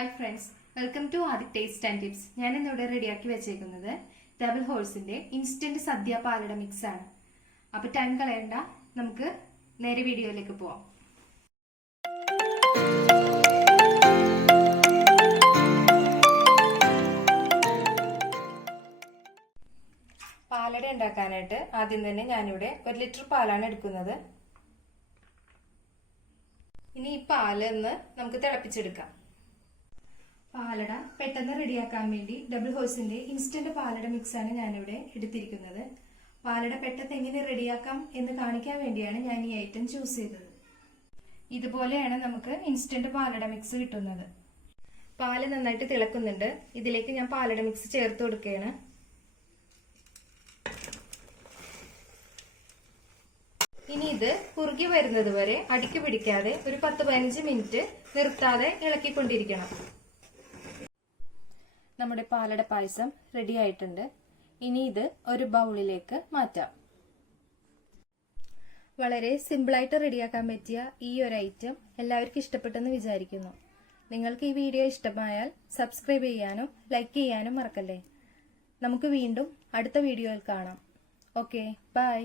Hi friends, welcome to Aadi taste and tips. ഞാൻ ഇന്നിവിടെ റെഡിയാക്കി വെച്ചേക്കുന്നത് ഡബിൾ ഹോഴ്സിന്റെ ഇൻസ്റ്റന്റ് സദ്യ പാലട മിക്സ് ആണ്. അപ്പൊ ടൈം കളയണ്ട, നമുക്ക് നേരെ വീഡിയോയിലേക്ക് പോവാം. പാലട ഉണ്ടാക്കാനായിട്ട് ആദ്യം തന്നെ ഞാനിവിടെ 1 ലിറ്റർ പാലാണ് എടുക്കുന്നത്. ഇനി ഈ പാലൊന്ന് നമുക്ക് തിളപ്പിച്ചെടുക്കാം. പാലട പെട്ടെന്ന് റെഡിയാക്കാൻ വേണ്ടി ഡബിൾ ഹോഴ്സിന്റെ ഇൻസ്റ്റന്റ് പാലട മിക്സ് ആണ് ഞാനിവിടെ എടുത്തിരിക്കുന്നത്. പാലട പെട്ടെന്ന് എങ്ങനെ റെഡിയാക്കാം എന്ന് കാണിക്കാൻ വേണ്ടിയാണ് ഞാൻ ഈ ഐറ്റം ചൂസ് ചെയ്തത്. ഇതുപോലെയാണ് നമുക്ക് ഇൻസ്റ്റന്റ് പാലട മിക്സ് കിട്ടുന്നത്. പാല് നന്നായിട്ട് തിളക്കുന്നുണ്ട്. ഇതിലേക്ക് ഞാൻ പാലട മിക്സ് ചേർത്ത് കൊടുക്കുകയാണ്. ഇനി ഇത് കുറുകി വരുന്നത് വരെ അടിക്ക് പിടിക്കാതെ ഒരു 10-15 മിനിറ്റ് നിർത്താതെ ഇളക്കിക്കൊണ്ടിരിക്കണം. നമ്മുടെ പാലട പായസം റെഡി ആയിട്ടുണ്ട്. ഇനി ഇത് ഒരു ബൗളിലേക്ക് മാറ്റാം. വളരെ സിമ്പിളായിട്ട് റെഡിയാക്കാൻ പറ്റിയ ഈ ഒരു ഐറ്റം എല്ലാവർക്കും ഇഷ്ടപ്പെട്ടെന്ന് വിചാരിക്കുന്നു. നിങ്ങൾക്ക് ഈ വീഡിയോ ഇഷ്ടമായാൽ സബ്സ്ക്രൈബ് ചെയ്യാനും ലൈക്ക് ചെയ്യാനും മറക്കല്ലേ. നമുക്ക് വീണ്ടും അടുത്ത വീഡിയോയിൽ കാണാം. Okay, by.